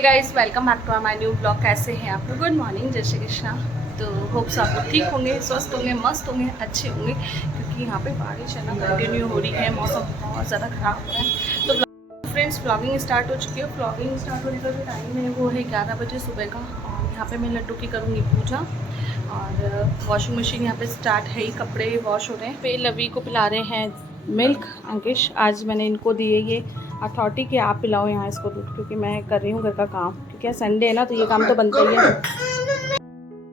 Hey guys, welcome back to my new blog. कैसे हैं आप लोग? गुड मॉर्निंग, जय श्री कृष्णा। तो होप्स आप लोग ठीक होंगे, स्वस्थ होंगे, मस्त होंगे, अच्छे होंगे, क्योंकि यहाँ पे बारिश है ना कंटिन्यू हो रही है, मौसम बहुत ज़्यादा ख़राब हो रहा है। तो फ्रेंड्स, व्लॉगिंग स्टार्ट हो चुकी है। व्लॉगिंग स्टार्ट होने का जो टाइम है वो है 11 बजे सुबह का। और यहाँ पर मैं लड्डू की करूँगी पूजा। और वॉशिंग मशीन यहाँ पे स्टार्ट है ही, कपड़े वॉश हो रहे हैं। पे लवी को पिला रहे हैं मिल्क। अंकिश, आज मैंने इनको दिए ये अथॉरिटी कि आप पिलाओ यहाँ इसको दूध, क्योंकि मैं कर रही हूँ घर का काम, क्योंकि संडे है ना तो ये काम तो बनता ही है।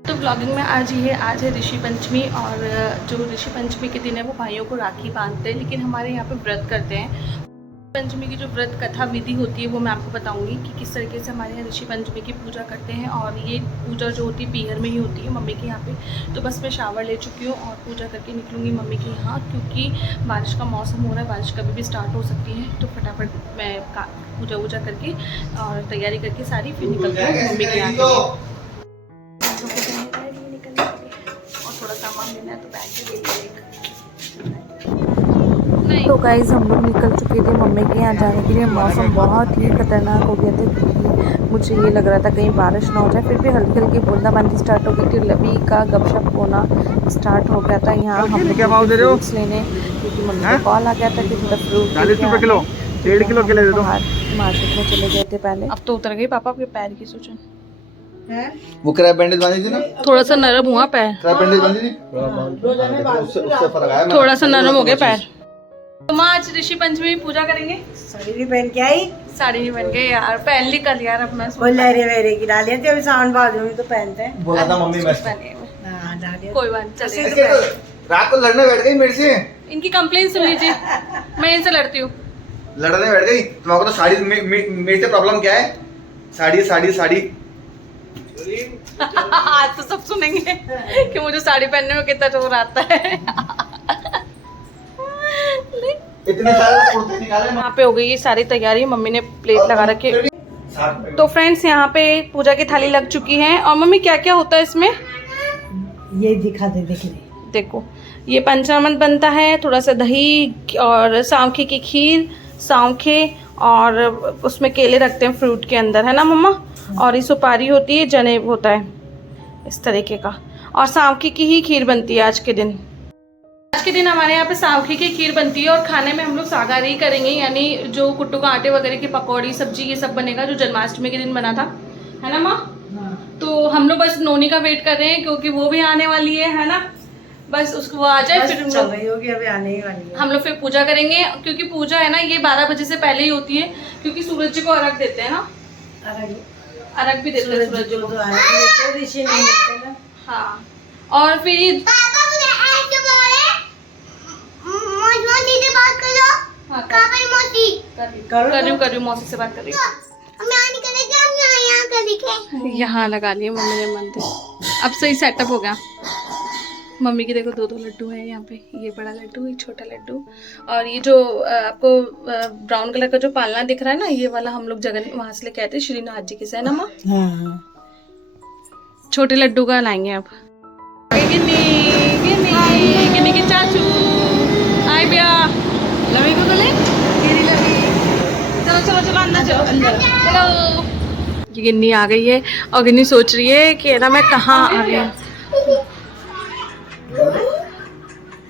तो ब्लॉगिंग में आज है ऋषि पंचमी। और जो ऋषि पंचमी के दिन है वो भाइयों को राखी बांधते हैं, लेकिन हमारे यहाँ पे व्रत करते हैं। पंचमी की जो व्रत कथा विधि होती है वो मैं आपको बताऊंगी कि किस तरीके से हमारे यहाँ ऋषि पंचमी की पूजा करते हैं। और ये पूजा जो होती है पीहर में ही होती है मम्मी के यहाँ पे। तो बस मैं शावर ले चुकी हूँ और पूजा करके निकलूँगी मम्मी के यहाँ, क्योंकि बारिश का मौसम हो रहा है, बारिश कभी भी स्टार्ट हो सकती है। तो फटाफट मैं पूजा वूजा करके और तैयारी करके सारी फिर निकलती हूँ मम्मी के यहाँ। और थोड़ा सामान लेना है तो बैग भी ले लेगा। तो गाइज़, हम लोग निकल चुके थे मम्मी के यहाँ जाने के लिए। मौसम बहुत ही खतरनाक हो गया था, क्योंकि मुझे ये लग रहा था कहीं बारिश ना हो जाए। फिर भी हल्की हल्की बूंदाबांदी स्टार्ट हो गई थी। लवी का गपशप होना स्टार्ट हो गया था। यहाँ हम फ्रूट्स लेने, क्योंकि मम्मी का कॉल आ गया था कि थोड़ा फ्रूट 40 रुपये किलो, 1.5 किलो के ले दे दो। मार्केट में चले गए थे पहले। अब तो उतर गई पापा आपके पैर की सूजन है। वो क्रैप बैंडेज बांधी थी ना, थोड़ा सा नरम हुआ पैर। क्रैप बैंडेज बांधी थी, उससे फर्क आया। थोड़ा सा नरम हो गया पैर। तो माँ आज ऋषि पंचमी पूजा करेंगे। साड़ी भी पहन के आई। साड़ी नहीं बन गई यार, पहन ली कल यार। अब मैं वो लहरे वहरे की डालियां थी, अभी सावन बाजू में तो पहनते हैं। बोला था मम्मी मैं हाँ, डालियां। कोई बात चले। रात को लड़ने बैठ गई मेरे से। इनकी कंप्लेंट सुन लीजिए, मैं इनसे लड़ती हूँ। लड़ने बैठ गई। तुम्हारे तो साड़ी मेरे से प्रॉब्लम क्या है? साड़ी साड़ी साड़ी। आज तो सब सुनेंगे कि मुझे साड़ी पहनने में कितना जोर आता है। इतने सारे कुर्ते निकाले। यहाँ पे हो गई ये सारी तैयारी, मम्मी ने प्लेट लगा रखी। तो फ्रेंड्स, यहाँ पे पूजा की थाली लग चुकी है। और मम्मी क्या क्या होता है इसमें ये दिखा दे, देख ले। देखो, ये पंचामृत बनता है, थोड़ा सा दही और सांखे की खीर, सांखे, और उसमें केले रखते हैं फ्रूट के अंदर, है ना मम्मा। और ये सुपारी होती है, जनेब होता है इस तरीके का। और सांखे की ही खीर बनती है आज के दिन। आज के दिन हमारे यहाँ पे सांखे की खीर बनती है। और खाने में हम लोग सागारी करेंगे, यानी जो कुट्टू का आटे वगैरह की पकौड़ी सब्जी ये सब बनेगा, जो जन्माष्टमी के दिन बना था, है ना माँ। तो हम लोग बस नोनी का वेट कर रहे हैं, क्योंकि वो भी आने वाली है ना। बस उसको वो आ जाए फिर चल रही होगी, अभी आने ही वाली है। हम लोग फिर पूजा करेंगे, क्योंकि पूजा है ना ये 12 बजे से पहले ही होती है, क्योंकि सूरज जी को अर्घ देते हैं ना। अर्घ भी देते हैं सूरज जी को। ऋषि नहीं मिलते ना। हाँ, और फिर कर रही मौसी से बात कर रही हूँ। यहाँ लगा लिए मम्मी ने मंदिर। अब सही सेटअप हो गया। मम्मी के देखो 2-2 लड्डू हैं यहाँ पे। ये बड़ा लड्डू, ये छोटा लड्डू। और ये जो आपको ब्राउन कलर का जो पालना दिख रहा है ना, ये वाला हम लोग जगन वहां से लेके आए थे श्रीनाथ जी के से, है ना माँ। छोटे लड्डू का लाएंगे अब। गिन्नी गिन्नी गिन्नी के चाचू आए भैया। लवी को बोले चलो चलो चलो अंदर चलो, अंदर चलो। ये गिन्नी आ गई है, और गिन्नी सोच रही है कि ना मैं कहाँ आ गई।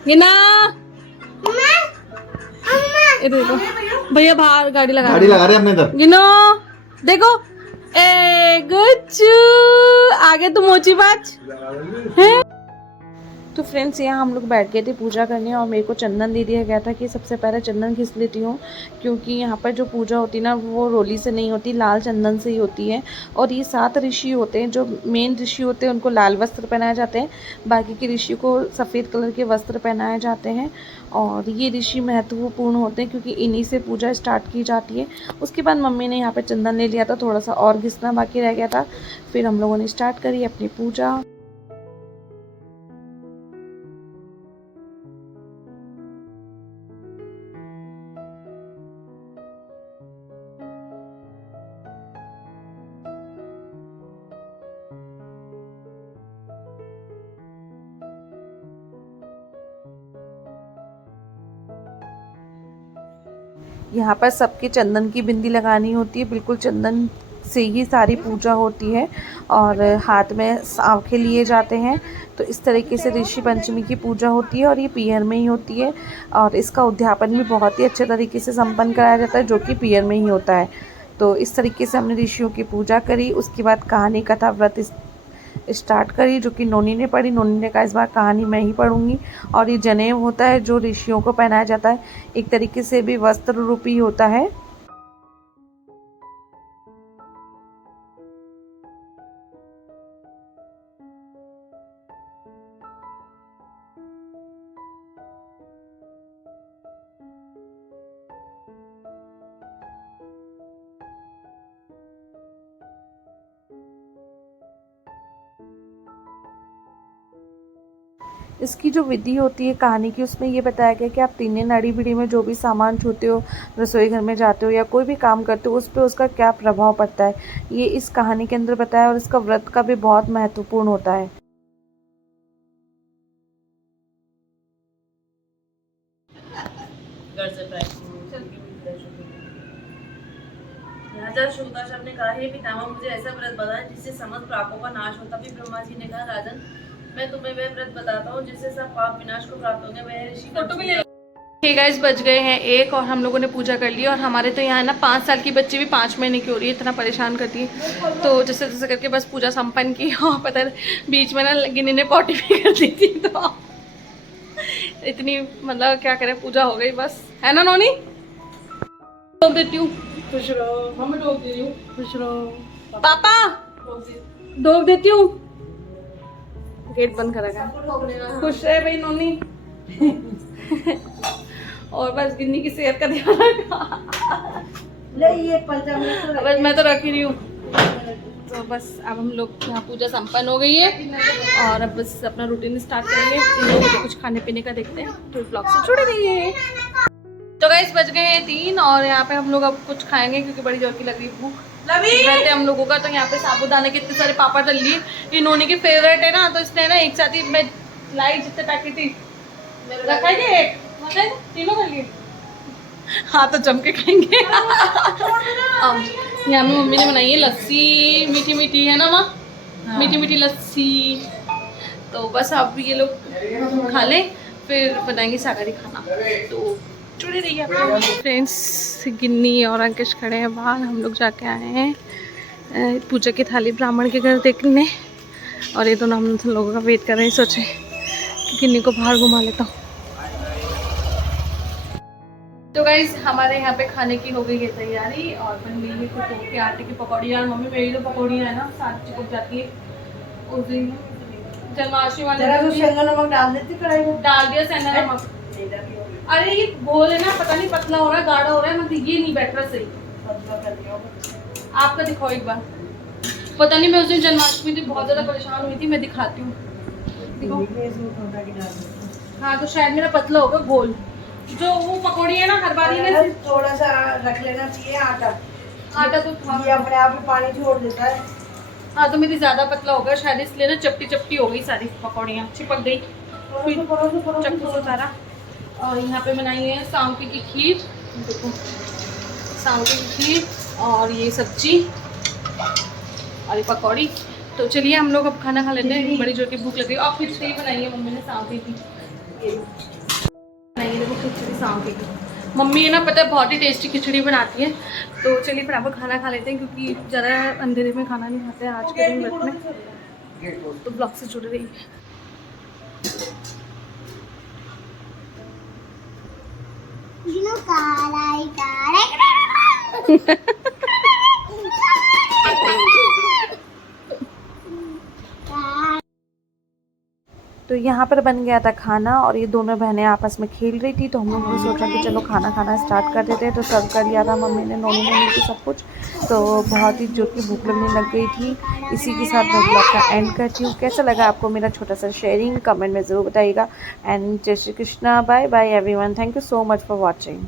गिना, ये देखो भैया बाहर गाड़ी लगा रहे अपने इधर। गिनो देखो, ए गुच्चू आगे तुम मोची बाज है। तो फ्रेंड्स, यहाँ हम लोग बैठ गए थे पूजा करने, और मेरे को चंदन दे दिया गया था कि सबसे पहले चंदन घिस लेती हूँ, क्योंकि यहाँ पर जो पूजा होती है ना वो रोली से नहीं होती, लाल चंदन से ही होती है। और ये 7 ऋषि होते हैं, जो मेन ऋषि होते हैं उनको लाल वस्त्र पहनाए जाते हैं, बाकी के ऋषि को सफ़ेद कलर के वस्त्र पहनाए जाते हैं। और ये ऋषि महत्वपूर्ण होते हैं, क्योंकि इन्हीं से पूजा स्टार्ट की जाती है। उसके बाद मम्मी ने यहाँ पर चंदन ले लिया था, थोड़ा सा और घिसना बाकी रह गया था। फिर हम लोगों ने स्टार्ट करी अपनी पूजा। यहाँ पर सबके चंदन की बिंदी लगानी होती है, बिल्कुल चंदन से ही सारी पूजा होती है और हाथ में सांखे लिए जाते हैं। तो इस तरीके से ऋषि पंचमी की पूजा होती है और ये पीहर में ही होती है और इसका उद्यापन भी बहुत ही अच्छे तरीके से संपन्न कराया जाता है, जो कि पीहर में ही होता है। तो इस तरीके से हमने ऋषियों की पूजा करी। उसके बाद कहानी कथा व्रत स्टार्ट करी, जो कि नोनी ने पढ़ी। नोनी ने कहा इस बार कहानी मैं ही पढ़ूंगी। और ये जनेऊ होता है जो ऋषियों को पहनाया जाता है, एक तरीके से भी वस्त्र रूपी होता है। इसकी जो विधि होती है कहानी की, उसमें ये बताया गया कि आप तीन नाड़ी बीड़ी में जो भी सामान छूते हो, रसोई घर में जाते हो या कोई भी काम करते हो, उस पर उसका क्या प्रभाव पड़ता है, ये इस कहानी के अंदर बताया। और इसका व्रत का भी बहुत महत्वपूर्ण होता है। राजा शोकाशाप ने कहा, हे पितामह, मुझे ऐसा व्रत बताएं जिससे समस्त पापों का नाश हो। तभी ब्रह्मा जी ने कहा, राजन, मैं तुम्हें वह व्रत बताता हूँ जिससे सब पाप विनाश को प्राप्त होंगे। वह ऋषि फोटो भी ले। हे गाइस, बज गए हैं 1 और हम लोगों ने पूजा कर ली। और हमारे तो यहाँ ना 5 साल की बच्ची भी 5 महीने की हो रही है, इतना परेशान करती है। तो जैसे जैसे करके बस पूजा संपन्न की। और पता है बीच में ना गिनी ने पॉटी भी कर दी थी, तो इतनी मतलब क्या करें, पूजा हो गई बस, है ना नोनी? डोब देती हूँ। खुश रहो। मम्मी डोब दे रही हूँ। खुश रहो। पापा डोब देती हूँ। गेट बंद करेगा। खुश रहे भाई नोनी। और बस गिन्नी की सेहत का ध्यान रखा। नहीं ये पंचामृत बस मैं तो रख ही रही हूँ। तो बस अब हम लोग यहाँ पूजा संपन्न हो गई है और अब बस अपना रूटीन स्टार्ट करेंगे। इन लोगों को कुछ खाने पीने का देखते हैं, तो ब्लॉग से जुड़े रहिए। तो गाइस बज गए हैं 3 और यहाँ पे हम लोग अब कुछ खाएंगे क्योंकि बड़ी जोर की लग रही है भूख। रहते हम लोगों का। तो यहाँ पे साबूदाने के इतने सारे पापड़ तल लिए, ये नोनी के फेवरेट है ना, तो इसने ना एक साथ ही मैं लाई जितने पैकेट ही रखा है, एक तीनों कर लिए। हाँ तो जम के खाएंगे। यहाँ में मम्मी ने बनाई है लस्सी, मीठी मीठी, है ना माँ? मीठी मीठी लस्सी। तो बस अब ये लोग खा लें, फिर बनाएंगे शाकाहारी खाना। तो जुड़े रहिए आप फ्रेंड्स। गिन्नी और अंकिश खड़े हैं बाहर। हम लोग जाके आए हैं पूजा की थाली ब्राह्मण के घर देखने, और ये दोनों हम लोगों का वेट कर रहे हैं। सोचे कि गिन्नी को बाहर घुमा लेता हूँ। तो गाइज हमारे यहाँ पे खाने की हो गई है तैयारी और बन गई है कुछ के आटे की पकौड़ियाँ। मम्मी मेरी तो पकौड़ियाँ है ना साथ चिपक जाती है। उस दिन जन्माष्टमी वाले नमक डाल देती कढ़ाई में। डाल दिया सेंधा नमक। अरे ये घोल है ना, पता नहीं पतला हो रहा है गाढ़ा हो रहा है, मतलब ये नहीं बैठ रहा सही। आपका दिखाओ एक बार। पता नहीं, मैं उस दिन जन्माष्टमी थी, बहुत ज्यादा परेशान हुई थी। मैं दिखाती हूँ, दिखाओ। हाँ तो शायद मेरा पतला होगा घोल। जो वो पकौड़ी है ना हर बारी में थोड़ा सा रख लेना चाहिए आटा। आटा तो ये अपने आप ही पानी छोड़ देता है। हाँ तो मेरी ज्यादा पतला होगा शायद, इसलिए ना चपटी चपटी हो गई, सारी पकौड़ियाँ चिपक गई चक्कू से सारा। और यहाँ पे बनाई है सांवकी की खीर, देखो सांवकी की खीर और ये सब्जी और ये पकौड़ी। तो चलिए हम लोग अब खाना खा लेते हैं, बड़ी जोर की भूख लग गई। और खिचड़ी बनाई है मम्मी ने सांवकी की, बनाई है देखो खिचड़ी सांवकी की। मम्मी है ना पता है बहुत ही टेस्टी खिचड़ी बनाती है। तो चलिए फिर आप खाना खा लेते हैं क्योंकि ज़रा अंधेरे में खाना नहीं खाते हैं आज के दिन व्रत में। तो ब्लॉग से जुड़े रहिए। तो यहाँ पर बन गया था खाना और ये दोनों बहनें आपस में खेल रही थी। तो हम लोगों ने सोचा कि चलो खाना खाना स्टार्ट कर देते हैं। तो सर्व कर लिया था मम्मी ने, नोनी ने मिलकर सब कुछ। तो बहुत ही जोर की भूख लगने लग गई थी। इसी के साथ मैं ब्लॉग का एंड करती हूँ। कैसा लगा आपको मेरा छोटा सा शेयरिंग, कमेंट में ज़रूर बताइएगा। एंड जय Shri Krishna, bye bye everyone, thank you so much for watching.